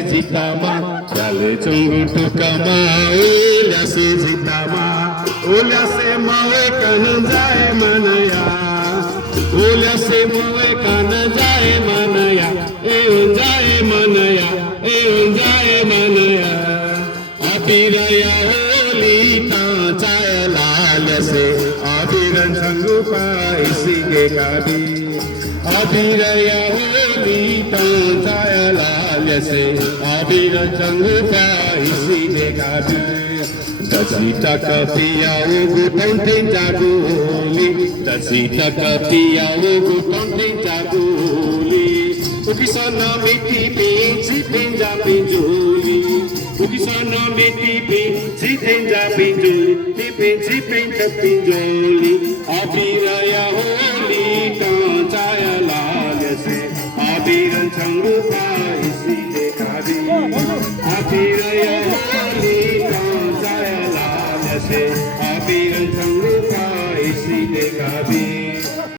Zitama, dale chungu tukama, olha se zitama, olha se mawe kananjae manaya, olha se mawe kananjae manaya, unjae manaya, unjae manaya, abiraya holi ta chaya lal se, abiran chungu pa isige kabi, abiraya holi ta chaya lal se. Abira changupa isige kabi dasita kapia ugu tontin jaguli dasita kapia ugu tontin jaguli ukisana miti pinchi tinja pinjuli ukisana miti pinchi tinja pinjuli pinchi pincha pinjuli abira ya holi tanchaya lagase abira changupa isige kabi abiraya holi tanchaya lagase abiran changupa isige kabi